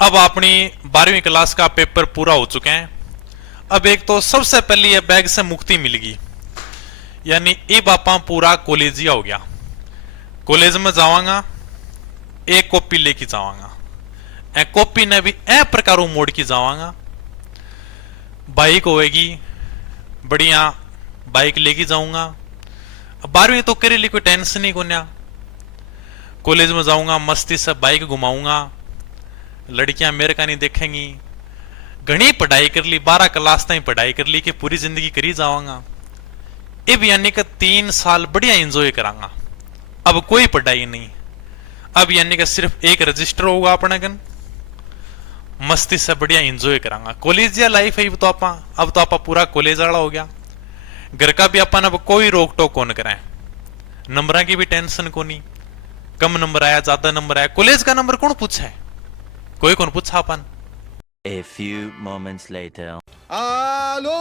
अब अपनी 12वीं क्लास का पेपर पूरा हो चुके हैं। अब एक तो सबसे पहले ये बैग से मुक्ति मिलेगी, यानी अब आप पूरा कॉलेजिया हो गया। कॉलेज में जावांगा, एक कॉपी लेके जावांगा, ए कॉपी ने भी ए प्रकारों मोड़ की जावांगा। बाइक होएगी बढ़िया, बाइक लेके जाऊंगा। 12वीं तो करे ली, कोई टेंशन नहीं कोन्या। कॉलेज में जाऊंगा, मस्ती से बाइक घुमाऊंगा, लड़कियां मेरे का नहीं देखेंगी। घनी पढ़ाई कर ली, 12 क्लास तक पढ़ाई कर ली कि पूरी जिंदगी करी जाऊंगा। अब यानी कि 3 साल बढ़िया एंजॉय करांगा। अब कोई पढ़ाई नहीं, अब यानी कि सिर्फ एक रजिस्टर होगा अपने गन, मस्ती से बढ़िया एंजॉय करांगा। कॉलेज या लाइफ है अब तो आपा पूरा कॉलेज वाला हो गया। घर का भी अपन अब कोई रोक टोक कौन कराए, नंबर की भी टेंशन को नहीं। कम नंबर आया ज्यादा नंबर आया, कॉलेज का नंबर कौन पूछा है, कोई कौन पूछा अपन। A few moments later. आलू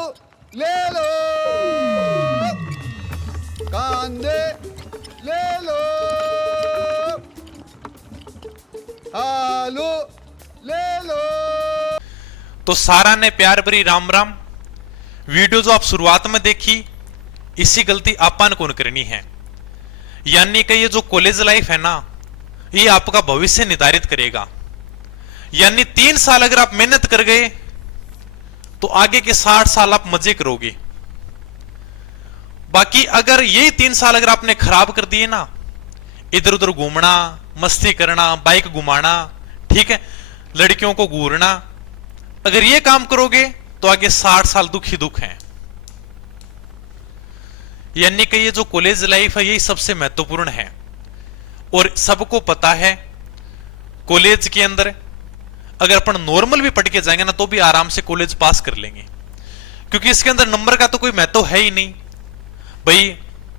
ले लो, कांदे ले लो, आलू ले लो। तो सारा ने प्यार भरी राम राम। वीडियो जो आप शुरुआत में देखी, इसी गलती अपन कौन करनी है। यानी कि ये जो कॉलेज लाइफ है ना, ये आपका भविष्य निर्धारित करेगा। यानी 3 साल अगर आप मेहनत कर गए तो आगे के 60 साल आप मजे करोगे। बाकी अगर यही 3 साल अगर आपने खराब कर दिए ना, इधर उधर घूमना, मस्ती करना, बाइक घुमाना, ठीक है, लड़कियों को घूरना, अगर ये काम करोगे तो आगे 60 साल दुख ही दुख है। यानी कि ये जो कॉलेज लाइफ है यही सबसे महत्वपूर्ण है। और सबको पता है कॉलेज के अंदर अगर अपन नॉर्मल भी पढ़ के जाएंगे ना तो भी आराम से कॉलेज पास कर लेंगे, क्योंकि इसके अंदर नंबर का तो कोई महत्व है ही नहीं। भाई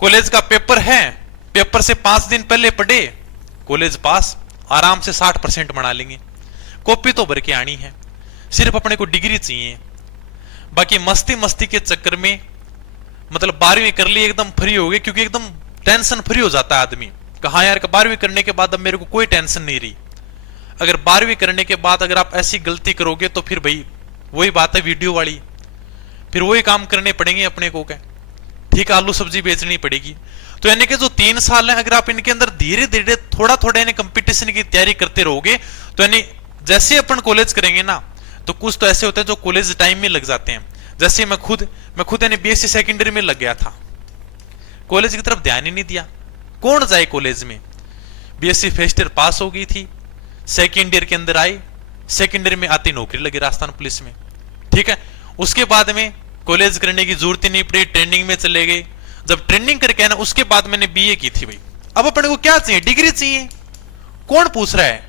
कॉलेज का पेपर है, पेपर से 5 दिन पहले पढ़े, कॉलेज पास, आराम से 60% बना लेंगे। कॉपी तो भर के आनी है, सिर्फ अपने को डिग्री चाहिए। बाकी मस्ती मस्ती के चक्कर में मतलब 12वीं कर ली, एकदम फ्री हो गए, क्योंकि एकदम टेंशन फ्री हो जाता है आदमी। कहा यार 12वीं करने के बाद अब मेरे को कोई टेंशन नहीं रही। अगर 12वीं करने के बाद अगर आप ऐसी गलती करोगे तो फिर भाई वही बात है वीडियो वाली, फिर वही काम करने पड़ेंगे अपने को, क्या ठीक, आलू सब्जी बेचनी पड़ेगी। तो यानी कि जो 3 साल है अगर आप इनके अंदर धीरे धीरे थोड़ा थोड़ा यानी कंपटीशन की तैयारी करते रहोगे तो यानी जैसे अपन कॉलेज करेंगे ना, तो कुछ तो ऐसे होते हैं जो कॉलेज टाइम में लग जाते हैं। जैसे मैं खुद यानी बीएससी सेकेंडरी में लग गया था, कॉलेज की तरफ ध्यान ही नहीं दिया। कौन जाए कॉलेज में, बीएससी फर्स्ट ईयर पास हो गई थी, सेकेंड ईयर के अंदर आई, सेकेंड ईयर में आती नौकरी लगी राजस्थान पुलिस में, ठीक है। उसके बाद में कॉलेज करने की जरूरत ही नहीं पड़ी, ट्रेनिंग में चले गए। जब ट्रेनिंग करके आए ना, उसके बाद मैंने बीए की थी। भाई अब अपने को क्या चाहिए, डिग्री चाहिए। कौन पूछ रहा है,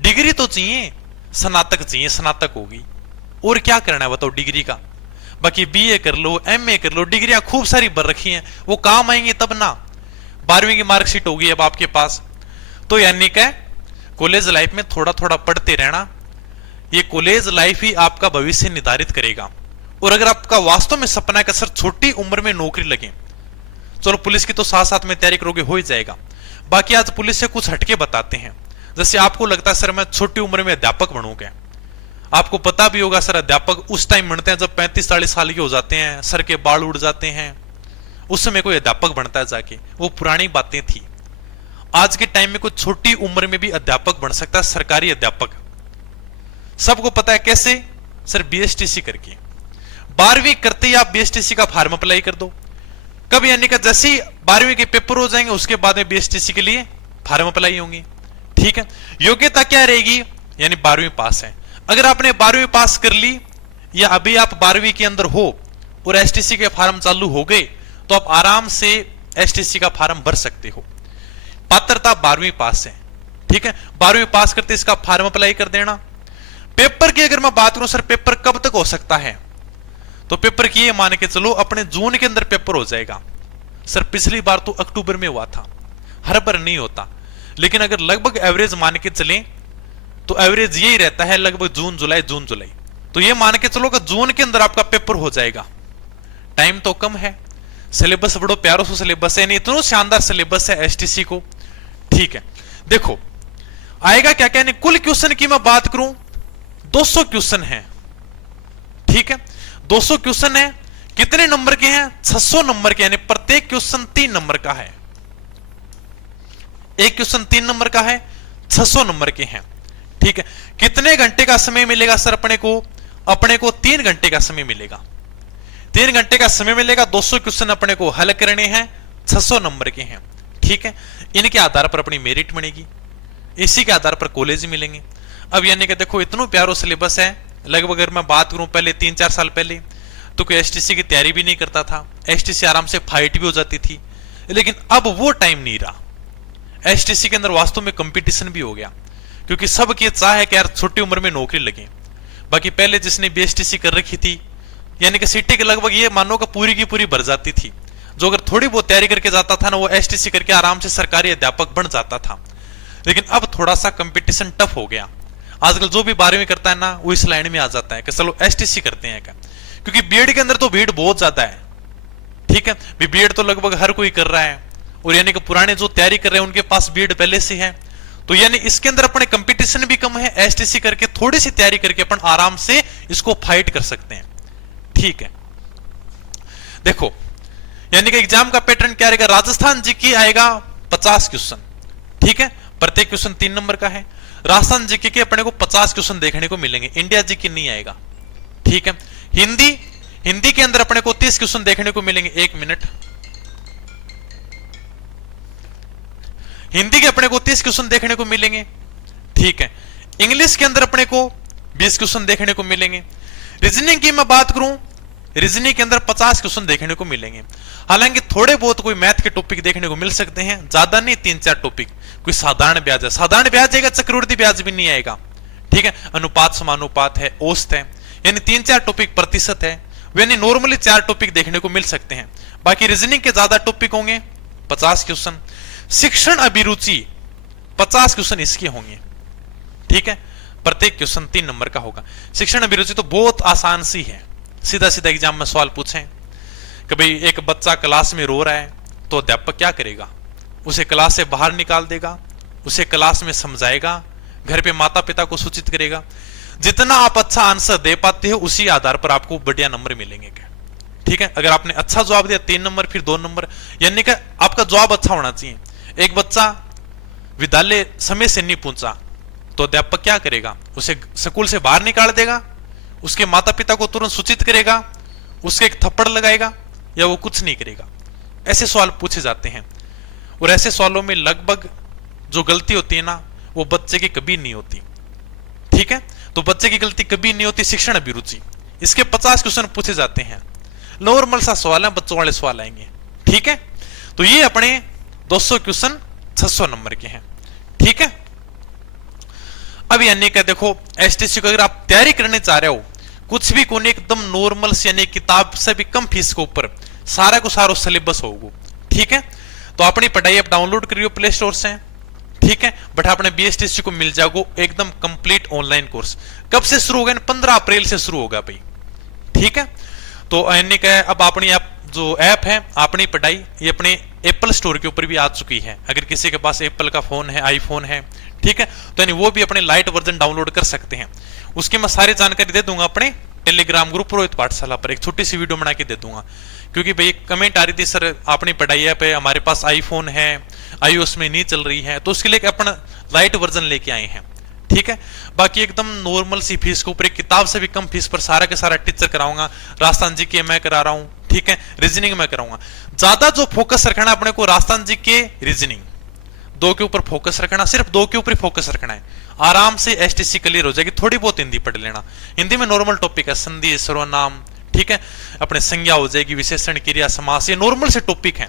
डिग्री तो चाहिए, स्नातक चाहिए, स्नातक होगी और क्या करना है बताओ डिग्री का। बाकी बीए कर लो, एमए कर लो, डिग्रियां खूब सारी भर रखी हैं, वो काम आएंगे तब ना। 12वीं की मार्कशीट होगी अब आपके पास। तो यानी क्या कॉलेज लाइफ में थोड़ा थोड़ा पढ़ते रहना, ये कॉलेज लाइफ ही आपका भविष्य निर्धारित करेगा। और अगर आपका वास्तव में सपना है कि सर छोटी उम्र में नौकरी लगे, चलो पुलिस की तो साथ साथ में तैयारी करोगे हो ही जाएगा। बाकी आज पुलिस से कुछ हटके बताते हैं। जैसे आपको लगता है सर मैं छोटी उम्र में अध्यापक बनूंगा, आपको पता भी होगा सर अध्यापक उस टाइम बनते हैं जब 35-40 साल के हो जाते हैं, सर के बाल उड़ जाते हैं, उस समय कोई अध्यापक बनता है जाके, वो पुरानी बातें थी। आज के टाइम में कुछ छोटी उम्र में भी अध्यापक बन सकता है, सरकारी अध्यापक। सबको पता है कैसे, सर बीएसटीसी करके। 12वीं करते ही आप बीएसटीसी का फॉर्म अप्लाई कर दो। कब यानी कि जैसे ही 12वीं के पेपर हो जाएंगे उसके बाद में बीएसटीसी के लिए फॉर्म अप्लाई होंगे, ठीक है। योग्यता क्या रहेगी, यानी 12वीं पास है। अगर आपने 12वीं पास कर ली या अभी आप 12वीं के अंदर हो और एसटीसी के फॉर्म चालू हो गए तो आप आराम से एसटीसी का फॉर्म भर सकते हो। पात्रता 12वीं पास है, ठीक है। 12वीं पास करते इसका फॉर्म अप्लाई कर देना। पेपर की अगर मैं बात करूं सर पेपर कब तक हो सकता है, तो पेपर की ये मान के चलो अपने जून के अंदर पेपर हो जाएगा। सर पिछली बार तो अक्टूबर में हुआ था, हर बार नहीं होता, लेकिन अगर लगभग एवरेज मान के चलें तो एवरेज यही रहता है लगभग जून जुलाई। तो ये मान के चलो कि जून के अंदर आपका पेपर हो जाएगा। टाइम तो कम है, सिलेबस बड़ो प्यारो सो सिलेबस है, नहीं इतना शानदार सिलेबस है एसटीसी को, ठीक है। देखो आएगा क्या क्या नहीं, कुल क्वेश्चन की मैं बात करूं 200 क्वेश्चन है, ठीक है, 200 क्वेश्चन है, कितने नंबर के हैं? 600 नंबर के, यानी प्रत्येक क्वेश्चन 3 नंबर का है। एक क्वेश्चन 3 नंबर का है, 600 नंबर के हैं, ठीक है। कितने घंटे का समय मिलेगा सर अपने को? अपने को 3 घंटे का समय मिलेगा। 3 घंटे का समय मिलेगा, 200 क्वेश्चन अपने को हल करने हैं, 600 नंबर के हैं, ठीक है। इनके आधार पर अपनी मेरिट बनेगी, इसी के आधार पर कॉलेज मिलेंगे। अब यानी कि देखो इतना प्यारो सिलेबस है, लगभग अगर मैं बात करूं पहले 3-4 साल पहले तो कोई एसटीसी की तैयारी भी नहीं करता था, एसटीसी आराम से फाइट भी हो जाती थी, लेकिन अब वो टाइम नहीं रहा। एसटीसी के अंदर वास्तव में कंपटीशन भी हो गया, क्योंकि सबकी चाह है कि यार छोटी उम्र में नौकरी लगे। बाकी पहले जिसने बीएसटीसी कर रखी थी, यानी कि सीटी के लगभग ये मानो कि पूरी की पूरी भर जाती थी। जो अगर थोड़ी बहुत तैयारी करके जाता था ना, वो एसटीसी करके आराम से सरकारी अध्यापक बन जाता था। लेकिन अब थोड़ा सा कंपटीशन टफ हो गया। आजकल जो भी 12वीं करता है ना, वो इस लाइन में आ जाता है कि चलो एसटीसी करते हैं क्या, क्योंकि बीएड के अंदर तो भीड़ बहुत ज्यादा है, ठीक है। बीएड तो लगभग हर कोई कर रहा है, और यानी कि पुराने जो तैयारी कर रहे हैं उनके पास बीएड पहले से है, तो यानी इसके अंदर अपने कंपटीशन भी कम है। एसटीसी करके थोड़ी सी तैयारी करके अपन आराम से इसको फाइट कर सकते हैं, ठीक है। देखो यानी कि एग्जाम का पैटर्न क्या रहेगा? राजस्थान जीके आएगा 50 क्वेश्चन, ठीक है, प्रत्येक क्वेश्चन 3 नंबर का है। राजस्थान जीके के अपने को 50 क्वेश्चन देखने को मिलेंगे, इंडिया जीके नहीं आएगा, ठीक है। हिंदी के अंदर अपने को 30 क्वेश्चन देखने को मिलेंगे। 1 मिनट, हिंदी के अपने को 30 क्वेश्चन देखने को मिलेंगे, ठीक है। इंग्लिश के अंदर अपने को 20 क्वेश्चन देखने को मिलेंगे। रीजनिंग की मैं बात करूं, रीजनिंग के अंदर 50 क्वेश्चन देखने को मिलेंगे। हालांकि थोड़े बहुत कोई मैथ के टॉपिक देखने को मिल सकते हैं, ज्यादा नहीं, 3-4 टॉपिक। कोई साधारण ब्याज है, साधारण ब्याज आएगा, चक्रवृद्धि ब्याज भी नहीं आएगा, ठीक है। अनुपात समानुपात है, औसत है, यानी 3-4 टॉपिक प्रतिशत है, यानी नॉर्मली 4 टॉपिक देखने को मिल सकते हैं। बाकी रीजनिंग के ज्यादा टॉपिक होंगे, 50 क्वेश्चन। शिक्षण अभिरुचि 50 क्वेश्चन इसके होंगे, ठीक है, प्रत्येक क्वेश्चन 3 नंबर का होगा। शिक्षण अभिरुचि तो बहुत आसान सी है, सीधा सीधा एग्जाम में सवाल पूछें कि भाई एक बच्चा क्लास में रो रहा है तो अध्यापक क्या करेगा? उसे क्लास से बाहर निकाल देगा, उसे क्लास में समझाएगा, घर पे माता पिता को सूचित करेगा। जितना आप अच्छा आंसर दे पाते हो उसी आधार पर आपको बढ़िया नंबर मिलेंगे, ठीक है। अगर आपने अच्छा जवाब दिया 3 नंबर, फिर 2 नंबर, यानी कि आपका जवाब अच्छा होना चाहिए। एक बच्चा विद्यालय समय से नहीं पहुंचा तो अध्यापक क्या करेगा? उसे स्कूल से बाहर निकाल देगा, उसके माता पिता को तुरंत सूचित करेगा, उसके एक थप्पड़ लगाएगा, या वो कुछ नहीं करेगा। ऐसे सवाल पूछे जाते हैं, और ऐसे सवालों में लगभग जो गलती होती है ना, वो बच्चे की कभी नहीं होती, ठीक है। तो बच्चे की गलती कभी नहीं होती। शिक्षण अभिरुचि, इसके 50 क्वेश्चन पूछे जाते हैं, नॉर्मल सा सवाल है, बच्चों वाले सवाल आएंगे, ठीक है। तो ये अपने 200 क्वेश्चन 600 नंबर के हैं, ठीक है। अब यानी कि देखो एसटीसी को अगर आप तैयारी करने चाह रहे हो, कुछ भी कोने एकदम नॉर्मल से, यानी किताब से भी कम फीस के ऊपर सारा को सारा सिलेबस होगा, ठीक है। तो अपनी पढ़ाई आप डाउनलोड करियो प्ले स्टोर से, ठीक है। बट अपने बीएसटीसी को मिल जाएगा एकदम कंप्लीट ऑनलाइन कोर्स। कब से शुरू होगा? 15 अप्रैल से शुरू होगा भाई, ठीक है। तो यानी कि अब अपनी जो ऐप है अपनी पढ़ाई, ये अपने एप्पल स्टोर के ऊपर भी आ चुकी है। अगर किसी के पास एप्पल का फोन है, आईफोन है, ठीक है, तो यानी वो भी अपने लाइट वर्जन डाउनलोड कर सकते हैं। उसकी मैं सारी जानकारी दे दूंगा अपने टेलीग्राम ग्रुप रोहित पाठशाला पर, एक छोटी सी वीडियो बना के दे दूंगा। क्योंकि भाई कमेंट आ रही थी सर अपनी पढ़ाई ऐप है, हमारे पास आईफोन है, iOS में नहीं चल रही है, तो उसके लिए अपन लाइट वर्जन लेके आए हैं, ठीक है। बाकी एकदम नॉर्मल सी फीस के ऊपर, एक किताब से भी कम फीस पर सारा के सारा टीचर कराऊंगा। राजस्थान जी के मैं करा रहा हूं, ठीक है, रीजनिंग में कराऊंगा। ज्यादा जो फोकस रखना अपने को राजस्थान जी के रीजनिंग 2 के ऊपर फोकस रखना, सिर्फ 2 के ऊपर ही फोकस रखना है। आराम से एसटीसी क्लियर हो जाएगी। थोड़ी बहुत हिंदी पढ़ लेना, हिंदी में नॉर्मल टॉपिक है, संधि, सर्वनाम, ठीक है, अपने संज्ञा हो जाएगी, विशेषण, क्रिया, समास, ये नॉर्मल से टॉपिक है।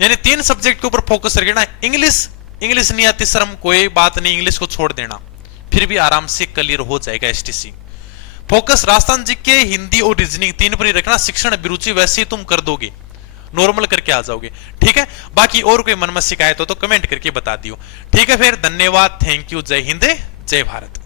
यानी 3 सब्जेक्ट के ऊपर फोकस रखना। इंग्लिश नहीं आती शर्म, कोई बात नहीं, इंग्लिश को छोड़ देना, फिर भी आराम से क्लियर हो जाएगा एसटीसी। फोकस राजस्थान जी के हिंदी और रीजनिंग 3 पर ही रखना। शिक्षण अभिरुचि वैसे ही तुम कर दोगे, नॉर्मल करके आ जाओगे, ठीक है। बाकी और कोई मन में शिकायत हो तो कमेंट करके बता दियो, ठीक है। फिर धन्यवाद, थैंक यू, जय हिंद, जय भारत।